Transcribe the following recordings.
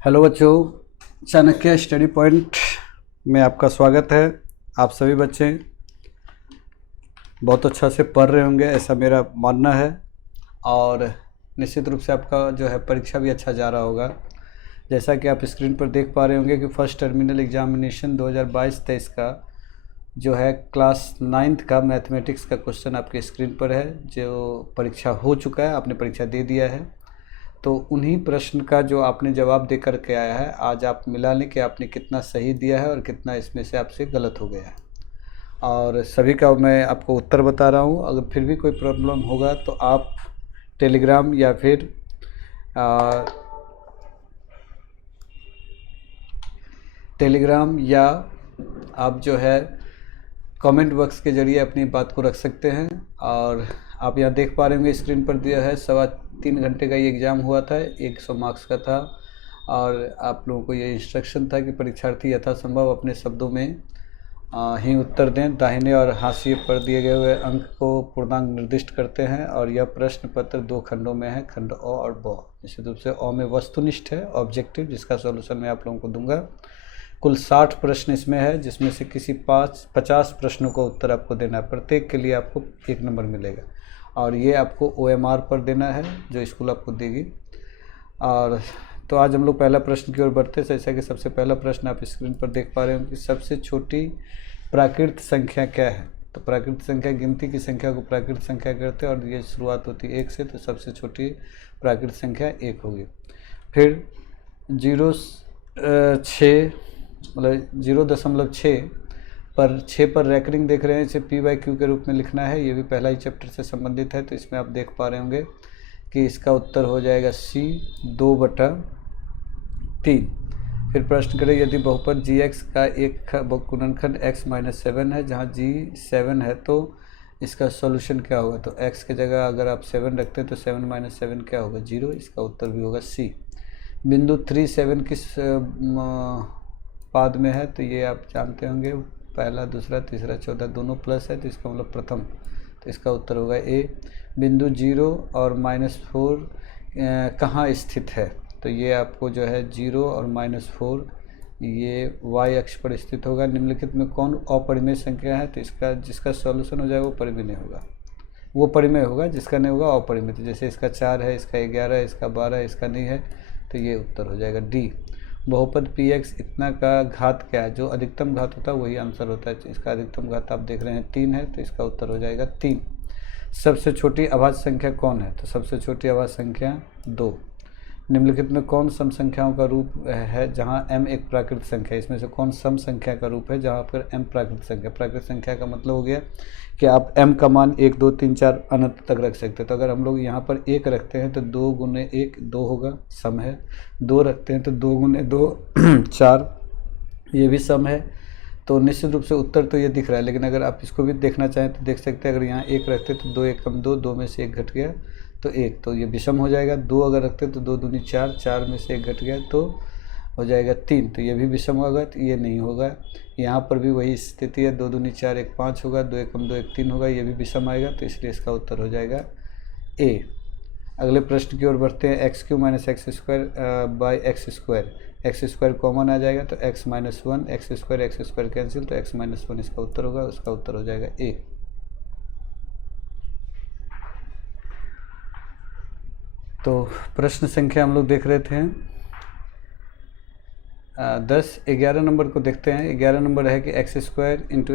Hello बच्चों, Chanakya study point में आपका स्वागत है। आप सभी बच्चे बहुत अच्छा से पढ़ रहे होंगे, ऐसा मेरा मानना है। और निश्चित रूप से आपका जो है परीक्षा भी अच्छा जा रहा होगा। जैसा कि आप स्क्रीन पर देख पा रहे होंगे कि फर्स्ट टर्मिनल एग्जामिनेशन 2022-23 का जो है क्लास 9th का मैथमेटिक्स का क्वेश्चन आपके स्क्रीन पर है। जो परीक्षा हो चुका है, आपने परीक्षा दे दिया है, तो उन्हीं प्रश्न का जो आपने जवाब दे कर के आया है, आज आप मिला लें कि आपने कितना सही दिया है और कितना इसमें से आपसे गलत हो गया है। और सभी का मैं आपको उत्तर बता रहा हूँ। अगर फिर भी कोई प्रॉब्लम होगा तो आप टेलीग्राम या फिर आप जो है कमेंट बॉक्स के ज़रिए अपनी बात को रख सकते हैं। और आप यहाँ देख पा रहे होंगे स्क्रीन पर दिया है 3.25 घंटे का ये एग्ज़ाम हुआ था, 100 मार्क्स का था। और आप लोगों को ये इंस्ट्रक्शन था कि परीक्षार्थी यथासंभव अपने शब्दों में ही उत्तर दें। दाहिने और हाशिए पर दिए गए हुए अंक को पूर्णांक निर्दिष्ट करते हैं। और यह प्रश्न पत्र 2 खंडों में है, खंड अ और ब। निश्चित रूप से अ में वस्तुनिष्ठ है, ऑब्जेक्टिव, जिसका सॉल्यूशन मैं आप लोगों को दूंगा। कुल 60 प्रश्न इसमें है, जिसमें से किसी 50 प्रश्नों का उत्तर आपको देना है। प्रत्येक के लिए आपको 1 नंबर मिलेगा और ये आपको OMR पर देना है, जो स्कूल आपको देगी। और तो आज हम लोग पहला प्रश्न की ओर बढ़ते हैं। जैसा कि सबसे पहला प्रश्न आप स्क्रीन पर देख पा रहे हो कि सबसे छोटी प्राकृत संख्या क्या है। तो प्राकृत संख्या, गिनती की संख्या को प्राकृत संख्या कहते हैं और ये शुरुआत होती है 1 से, तो सबसे छोटी प्राकृत संख्या 1 होगी। फिर 0.6 पर 6 पर रैकरिंग देख रहे हैं, इसे P/Q के रूप में लिखना है। ये भी पहला ही चैप्टर से संबंधित है, तो इसमें आप देख पा रहे होंगे कि इसका उत्तर हो जाएगा C 2/3। फिर प्रश्न करें, यदि बहुपद gx का एक गुणनखंड x-7 है, जहाँ g 7 है, तो इसका सॉल्यूशन क्या होगा। तो x की जगह अगर आप 7 रखते हैं तो 7 - 7 क्या होगा, 0। इसका उत्तर भी होगा C। बिंदु 3, 7 किस पाद में है, तो ये आप जानते होंगे, पहला, दूसरा, तीसरा, चौथा दोनों प्लस है, तो इसका मतलब प्रथम, तो इसका उत्तर होगा A। बिंदु 0 और -4 कहाँ स्थित है, तो ये आपको जो है 0 और -4 ये y अक्ष पर स्थित होगा। निम्नलिखित में कौन अपरिमेय संख्या है, तो इसका जिसका सॉल्यूशन हो जाएगा वो परिमेय होगा, वो परिमेय होगा, जिसका नहीं होगा अपरिमेय। तो जैसे इसका 4 है, इसका 11 है, इसका 12 है, इसका नहीं है, तो ये उत्तर हो जाएगा D। बहुपद px इतना का घात क्या है, जो अधिकतम घात होता है वही आंसर होता है। इसका अधिकतम घात आप देख रहे हैं 3 है, तो इसका उत्तर हो जाएगा 3। सबसे छोटी अभाज्य संख्या कौन है, तो सबसे छोटी अभाज्य संख्या 2। निम्नलिखित में कौन सम संख्याओं का रूप है जहां m एक प्राकृत संख्या है। इसमें से कौन सम संख्या का रूप है जहां पर m प्राकृत संख्या। प्राकृत संख्या का मतलब हो गया कि आप m का मान 1, 2, 3, 4 अनंत तक रख सकते हैं। तो अगर हम लोग यहाँ पर 1 रखते हैं तो 2 × 1 2 होगा, सम है। 2 रखते हैं तो 2 × 2 4, ये भी सम है। तो निश्चित रूप से उत्तर तो ये दिख रहा है, लेकिन अगर आप इसको भी देखना चाहें तो देख सकते हैं। अगर यहाँ 1 रखते तो 2 1 कम 2, 2 में से 1 घट गया तो 1, तो ये विषम हो जाएगा। 2 अगर रखते तो 2 दूनी 4, 4 में से 1 घट गया तो हो जाएगा 3, तो ये भी विषम होगा, तो ये नहीं होगा। यहाँ पर भी वही स्थिति है, 2 दूनी 4 1 5 होगा, 2 1 कम 2 1 3 होगा, ये भी विषम आएगा, तो इसलिए इसका उत्तर हो जाएगा A। अगले प्रश्न की ओर बढ़ते हैं। x³ - x² x² कॉमन आ जाएगा, तो x - 1 x² कैंसिल, तो x - 1 इसका उत्तर होगा, उसका उत्तर हो जाएगा A। तो प्रश्न संख्या हम लोग देख रहे थे 10। 11 नंबर को देखते हैं। 11 नंबर है कि x² ×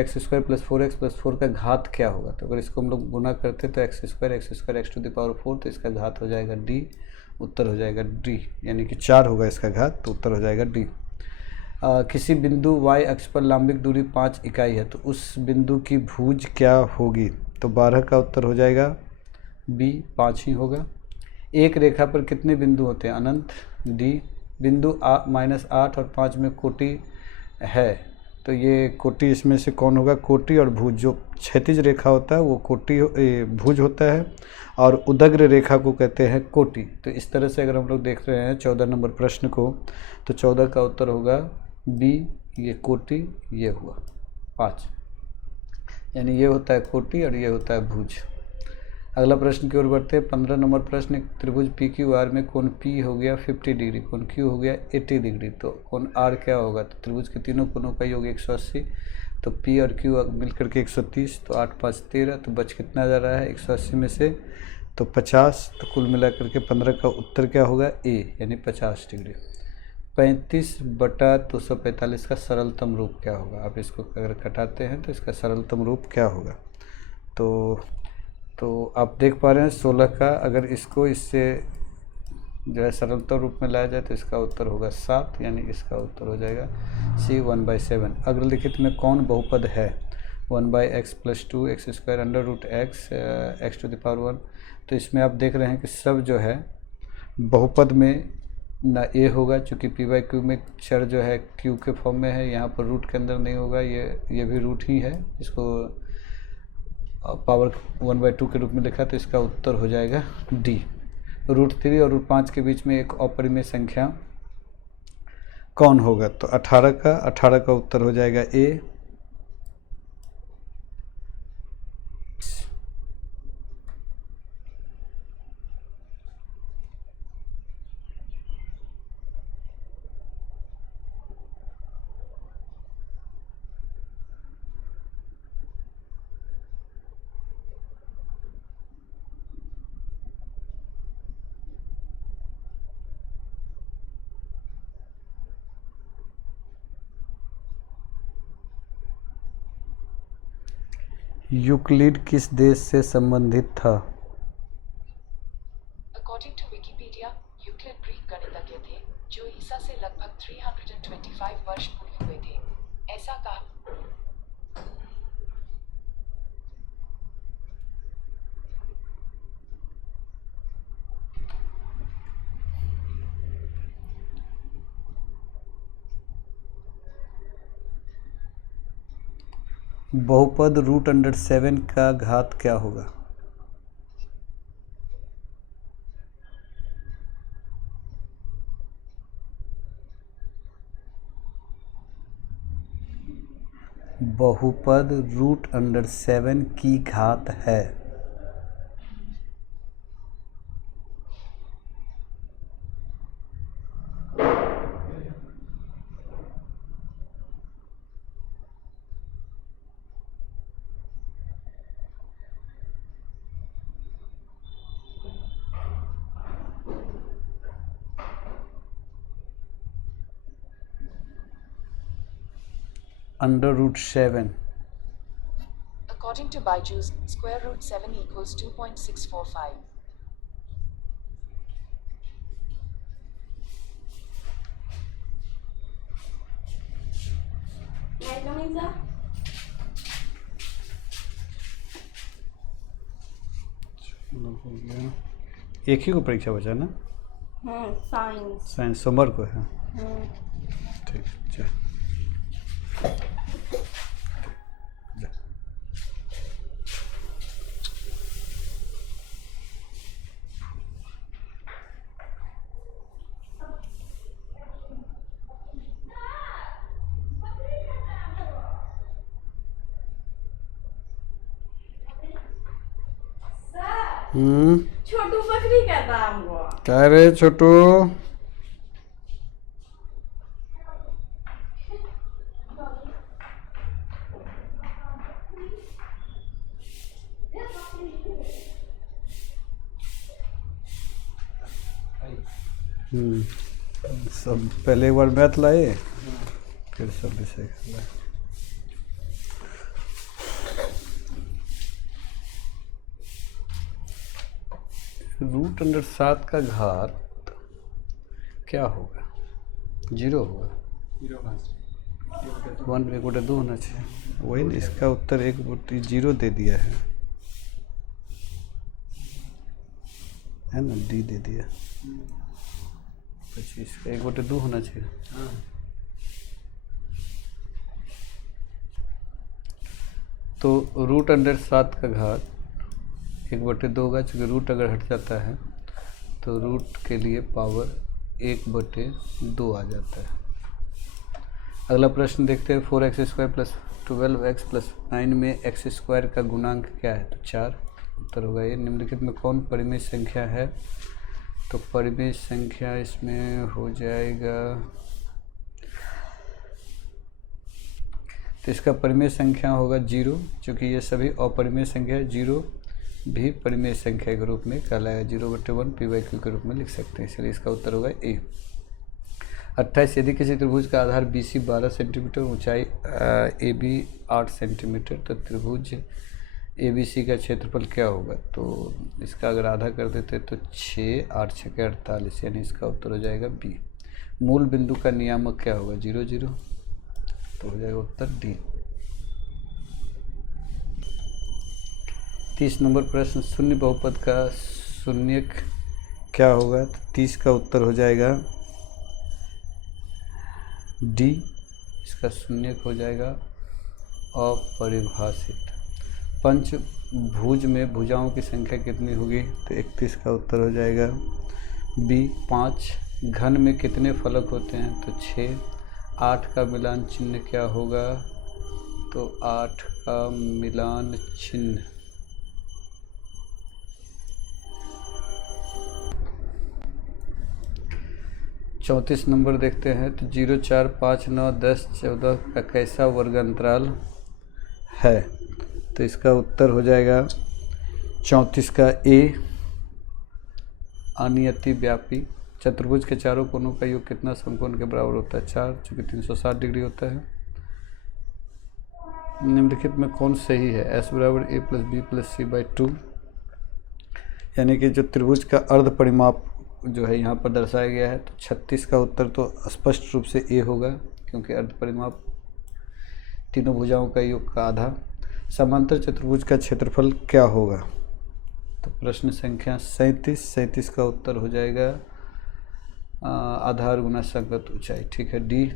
x² + 4x + 4 का घात क्या होगा। तो अगर इसको हम लोग गुना करते तो x² x⁴, तो इसका घात हो जाएगा D। उत्तर हो जाएगा D, यानी कि 4 होगा इसका घात, तो उत्तर हो जाएगा D। किसी बिंदु y अक्ष पर लंबिक दूरी 5 इकाई है, तो उस बिंदु की भुज क्या होगी। तो 12 का उत्तर हो जाएगा B, 5 ही होगा। एक रेखा पर कितने बिंदु होते हैं, अनंत, D। बिंदु -8 और 5 में कोटि है, तो ये कोटि इसमें से कौन होगा, कोटि और भुज। जो क्षैतिज रेखा होता है वो भुज होता है, और उदग्र रेखा को कहते हैं कोटि। तो इस तरह से अगर हम लोग देख रहे हैं 14 नंबर प्रश्न को, तो 14 का उत्तर होगा B, ये कोटि, ये हुआ 5, यानी ये होता है कोटि और ये होता है भुज। अगला प्रश्न की ओर बढ़ते हैं। 15 नंबर प्रश्न, एक त्रिभुज पी क्यू आर में कोण पी हो गया 50 डिग्री, कोण क्यू हो गया 80 डिग्री, तो कोण आर क्या होगा? तो त्रिभुज के तीनों कोणों का योग 180, तो पी और क्यू मिलकर के 130, तो 8 5 13, तो बच कितना जा रहा है 180 में से? तो 50, तो कुल मिलाकर के 15 का उत्तर क्या होगा? ए, यानी 50 डिग्री। 35/245 का सरलतम रूप क्या होगा? आप इसको अगर कटाते हैं तो इसका सरलतम रूप क्या होगा? तो आप देख पा रहे हैं 16 का, अगर इसको इससे जो है सरलतम रूप में लाया जाए तो इसका उत्तर होगा 7, यानी इसका उत्तर हो जाएगा सी 1/7। अग्रलिखित में कौन बहुपद है? 1/x + 2x² under root x x⁴ तो इसमें आप देख रहे हैं कि सब जो है बहुपद में ना ए होगा, चूँकि p/q में चर जो है q के फॉर्म में है, यहाँ पर रूट के अंदर नहीं होगा, ये भी रूट ही है, इसको पावर 1/2 के रूप में लिखा, तो इसका उत्तर हो जाएगा डी। √3 और √5 के बीच में एक अपरिमेय संख्या कौन होगा? तो 18 का उत्तर हो जाएगा ए। यूक्लिड किस देश से संबंधित था? According to Wikipedia, Euclid Greek गणितज्ञ थे जो ईसा से लगभग 325 वर्ष पूर्व हुए थे। ऐसा कहा बहुपद √7 का घात क्या होगा? बहुपद √7 की घात है। √7 According to Byju's, √7 equals 2.645. हो गया। एक ही को परीक्षा बचा ना? साइंस सोमवार को है। ठीक, चल छोटू बकरी कहता है हमको। क्या रे छोटू? सब पहले एक बार मैथ लाए, फिर सब विषय लाए। √7 का घात क्या होगा? 0 होगा। 1/2 होना चाहिए, वही ना। इसका उत्तर 1/0 दे दिया है ना? डी दे दिया। 25 का 1/2 होना चाहिए। तो √7 का घात 1/2 होगा, चूँकि रूट अगर हट जाता है तो रूट के लिए पावर 1/2 आ जाता है। अगला प्रश्न देखते हैं। 4x² + 12x + 9 में x² का गुणांक क्या है? तो 4। उत्तर होगा ये। निम्नलिखित में कौन परिमेय संख्या है? तो परिमेय संख्या इसमें हो जाएगा, तो इसका परिमेय संख्या होगा 0, क्योंकि ये सभी अपरिमेय संख्या है। 0 भी परिमेय संख्या के रूप में कहलाएगा, 0/1 p/q के रूप में लिख सकते हैं, इसलिए इसका उत्तर होगा ए। 28 यदि किसी त्रिभुज का आधार BC 12 सेंटीमीटर, ऊंचाई AB 8 सेंटीमीटर, तो त्रिभुज ABC का क्षेत्रफल क्या होगा? तो इसका अगर आधा कर देते तो 6, 8 × 6 = 48, यानी इसका उत्तर हो जाएगा बी। मूल बिंदु का नियामक क्या होगा? 0, 0, तो हो जाएगा उत्तर डी। 30 नंबर प्रश्न, शून्य बहुपद का शून्यक क्या होगा? तो 30 का उत्तर हो जाएगा डी, इसका शून्यक हो जाएगा अपरिभाषित। पंचभुज में भुजाओं की संख्या कितनी होगी? तो 31 का उत्तर हो जाएगा बी 5। घन में कितने फलक होते हैं? तो 6। 8 का मिलान चिन्ह क्या होगा? तो 8 का मिलान चिन्ह चौंतीस नंबर देखते हैं। तो 0, 4, 5, 9, 10, 14 का कैसा वर्ग अंतराल है? तो इसका उत्तर हो जाएगा 34 का ए, अनियति व्यापी। चतुर्भुज के चारों कोनों का योग कितना समकोण के बराबर होता है? 4, चूँकि 360 डिग्री होता है। निम्नलिखित में कौन सही है? S = A + B + C/2, यानी कि जो त्रिभुज का अर्ध परिमाप जो है यहाँ पर दर्शाया गया है। तो 36 का उत्तर तो स्पष्ट रूप से ए होगा, क्योंकि अर्ध परिमाप तीनों भुजाओं का योग का आधा। समांतर चतुर्भुज का क्षेत्रफल क्या होगा? तो प्रश्न संख्या 37 का उत्तर हो जाएगा आधार गुना संगत ऊंचाई। ठीक है, डी।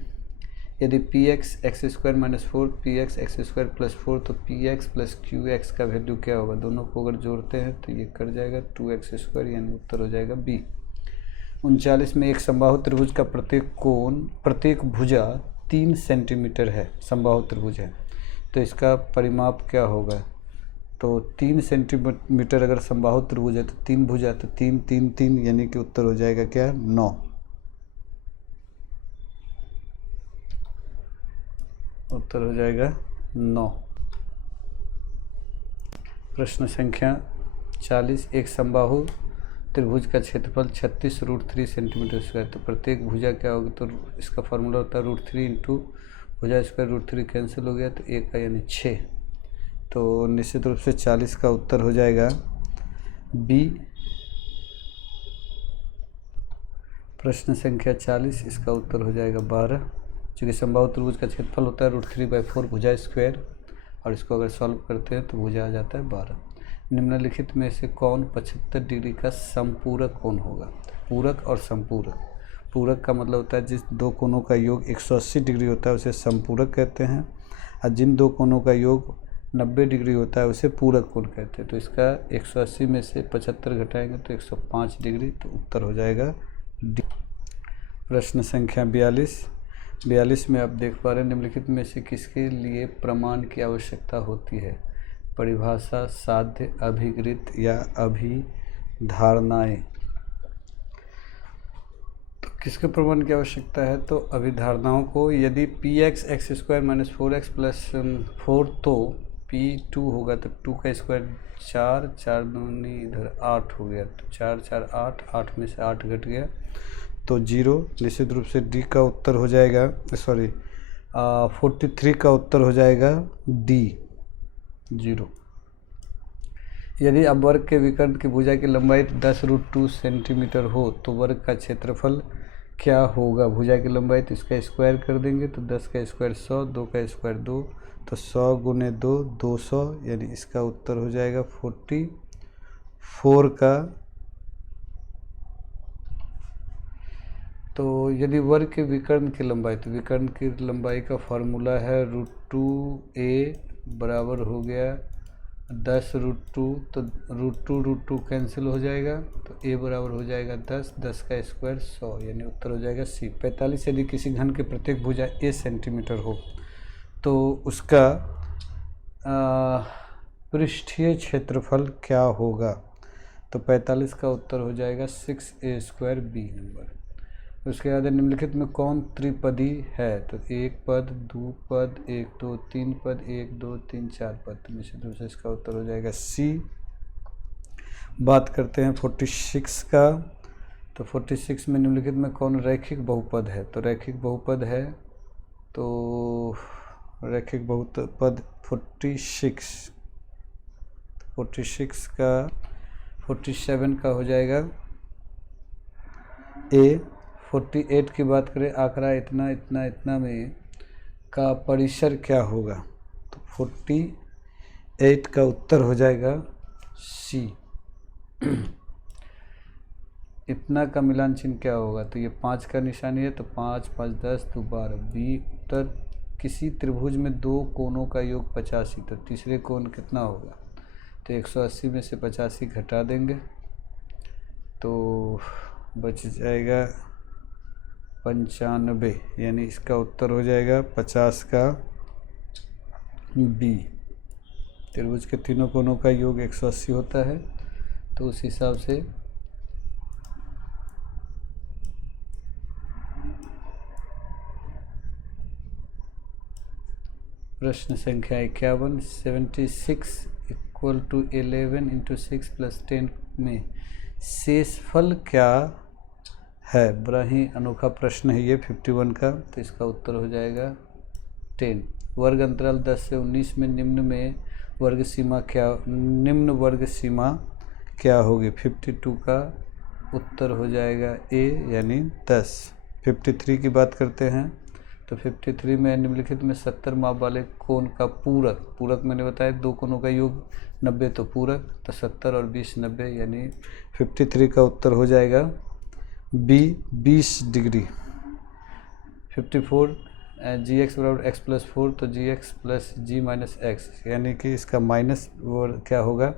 यदि px x² - 4 px x² + 4, तो px + qx का वैल्यू क्या होगा? दोनों को अगर जोड़ते हैं तो ये कर जाएगा 2x², यानी उत्तर हो जाएगा बी। 39 में एक समबाहु त्रिभुज का प्रत्येक भुजा 3 सेंटीमीटर है, समबाहु त्रिभुज है, तो इसका परिमाप क्या होगा? तो 3 सेंटीमीटर अगर समबाहु त्रिभुज है तो 3 भुजा, तो 3, 3, 3, यानी कि उत्तर हो जाएगा क्या? 9। उत्तर हो जाएगा 9। प्रश्न संख्या 40, एक समबाहु त्रिभुज का क्षेत्रफल 36√3 सेंटीमीटर स्क्वायर, तो प्रत्येक भुजा क्या होगी? तो इसका फार्मूला होता है √3 × भुजा स्क्वायर, √3 कैंसिल हो गया तो 1 का यानी 6, तो निश्चित रूप से 40 का उत्तर हो जाएगा बी। प्रश्न संख्या 40, इसका उत्तर हो जाएगा 12, चूँकि समबाहु त्रिभुज का क्षेत्रफल होता है √3/4 भुजा स्क्वायर, और इसको अगर सॉल्व करते हैं तो भुजा आ जाता है 12। निम्नलिखित में से कौन 75 डिग्री का समपूरक कोण होगा? पूरक और समपूरक। पूरक का मतलब होता है जिस दो कोणों का योग 180 डिग्री होता है उसे समपूरक कहते हैं, और जिन दो कोणों का योग 90 डिग्री होता है उसे पूरक कोण कहते हैं। तो इसका 180 में से 75 घटाएंगे तो 105 डिग्री, तो उत्तर हो जाएगा डी। प्रश्न संख्या 42 में आप देख पा रहे हैं, निम्नलिखित में से किसके लिए प्रमाण की आवश्यकता होती है? परिभाषा, साध्य, अभिगृत या अभिधारणाएं। तो किसके प्रमाण की आवश्यकता है? तो अभिधारणाओं को। यदि px x² - 4x + 4, तो p2 होगा, तो 2 का स्क्वायर 4, 4 दूनी इधर 8 हो गया, तो 4, 4, 8, 8 में से 8 घट गया तो 0। निश्चित रूप से डी का उत्तर हो जाएगा, 43 का उत्तर हो जाएगा डी, 0। यदि अब वर्ग के विकर्ण की भुजा की लंबाई 10√2 सेंटीमीटर हो तो वर्ग का क्षेत्रफल क्या होगा? भुजा की लंबाई, तो इसका स्क्वायर कर देंगे तो 10 का स्क्वायर 100, 2 का स्क्वायर 2, तो 100 × 2 200, यानी इसका उत्तर हो जाएगा 44 का। तो यदि वर्ग के विकर्ण की लंबाई, तो विकर्ण की लंबाई का फॉर्मूला है √2a बराबर हो गया 10√2, तो √2 कैंसिल हो जाएगा, तो a बराबर हो जाएगा 10, 10 का स्क्वायर 100, यानी उत्तर हो जाएगा सी। 45 यदि किसी घन के प्रत्येक भुजा a सेंटीमीटर हो तो उसका पृष्ठीय क्षेत्रफल क्या होगा? तो 45 का उत्तर हो जाएगा 6a² b नंबर। उसके बाद निम्नलिखित में कौन त्रिपदी है? तो एक पद, दो पद, 1 2 3 पद, 1 2 3 4 पद। तो निश्चित रूप से इसका उत्तर हो जाएगा सी। बात करते हैं 46 का। तो 46 में निम्नलिखित में कौन रैखिक बहुपद है? तो रैखिक बहुपद है, तो रैखिक बहुपद 46 का 47 का हो जाएगा ए। 48 की बात करें, आंकड़ा इतना इतना इतना में का परिसर क्या होगा? तो 48 का उत्तर हो जाएगा सी। इतना का मिलान चिन्ह क्या होगा? तो ये 5 का निशानी है, तो 5 5 10 2 12। बी उत्तर किसी त्रिभुज में दो कोणों का योग 85। तो तीसरे कोण कितना होगा? तो 180 में से 85 घटा देंगे तो बच जाएगा 95, यानी इसका उत्तर हो जाएगा 50 का बी। त्रिभुज के तीनों कोणों का योग 180 होता है, तो उस हिसाब से प्रश्न संख्या 51, 76 = 11 × 6 + 10 में शेषफल क्या है? बड़ा ही अनोखा प्रश्न है ये 51 का। तो इसका उत्तर हो जाएगा 10। वर्ग अंतराल 10 से 19 में निम्न वर्ग सीमा क्या होगी? 52 का उत्तर हो जाएगा ए, यानी 10। 53 की बात करते हैं। तो 53 में निम्नलिखित में 70 माप वाले कोण का पूरक मैंने बताया दो कोणों का योग 90, तो पूरक, तो 70 और 20 90, यानी 53 का उत्तर हो जाएगा बी 20 डिग्री। 54 gx = x + 4, तो gx + g - x, यानी कि इसका माइनस क्या होगा?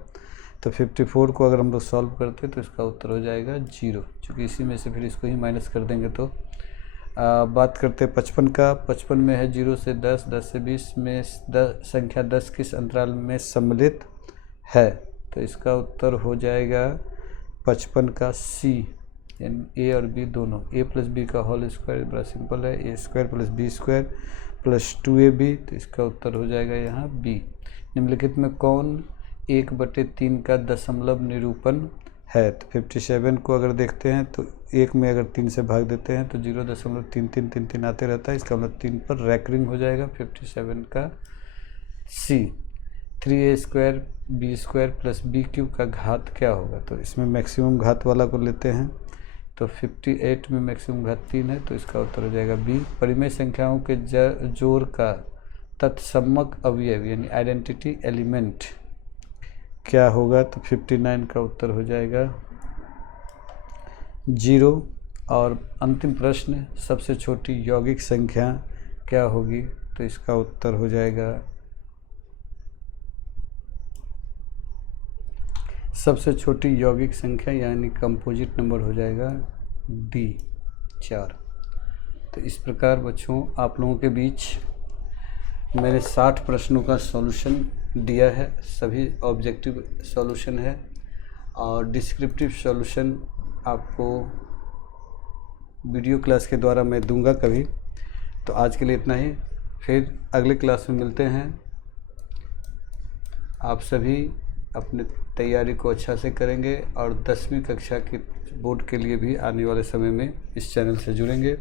तो 54 को अगर हम लोग सॉल्व करते तो इसका उत्तर हो जाएगा 0, क्योंकि इसी में से फिर इसको ही माइनस कर देंगे। तो बात करते हैं 55 का। 55 में है 0 से 10, 10 से 20 में संख्या 10 किस अंतराल में सम्मिलित है? तो इसका उत्तर हो जाएगा 55 का सी, यानी ए और बी दोनों। a + b का होल स्क्वायर बड़ा सिंपल है, a² + b² + 2ab। तो इसका उत्तर हो जाएगा यहाँ बी। निम्नलिखित में कौन 1/3 का दशमलव निरूपण है? तो 57 को अगर देखते हैं तो 1 में अगर 3 से भाग देते हैं तो 0.3333 आते रहता है। इसका मतलब 3 पर रैंकिंग हो जाएगा 57 का सी। 3a² b² + b³ का घात क्या होगा? तो इसमें मैक्सिमम घात वाला को लेते हैं। तो 58 में मैक्सिमम घात 3 है, तो इसका उत्तर हो जाएगा बी। परिमेय संख्याओं के जोड़ का तत्समक अवयव यानी आइडेंटिटी एलिमेंट क्या होगा? तो 59 का उत्तर हो जाएगा 0। और अंतिम प्रश्न, सबसे छोटी यौगिक संख्या क्या होगी? तो इसका उत्तर हो जाएगा सबसे छोटी यौगिक संख्या यानी कंपोजिट नंबर हो जाएगा डी 4। तो इस प्रकार बच्चों आप लोगों के बीच मैंने 60 प्रश्नों का सॉल्यूशन दिया है। सभी ऑब्जेक्टिव सॉल्यूशन है और डिस्क्रिप्टिव सॉल्यूशन आपको वीडियो क्लास के द्वारा मैं दूंगा कभी। तो आज के लिए इतना ही, फिर अगले क्लास में मिलते हैं। आप सभी अपने तैयारी को अच्छा से करेंगे और 10वीं कक्षा के बोर्ड के लिए भी आने वाले समय में इस चैनल से जुड़ेंगे।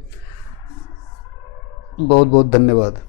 बहुत बहुत धन्यवाद।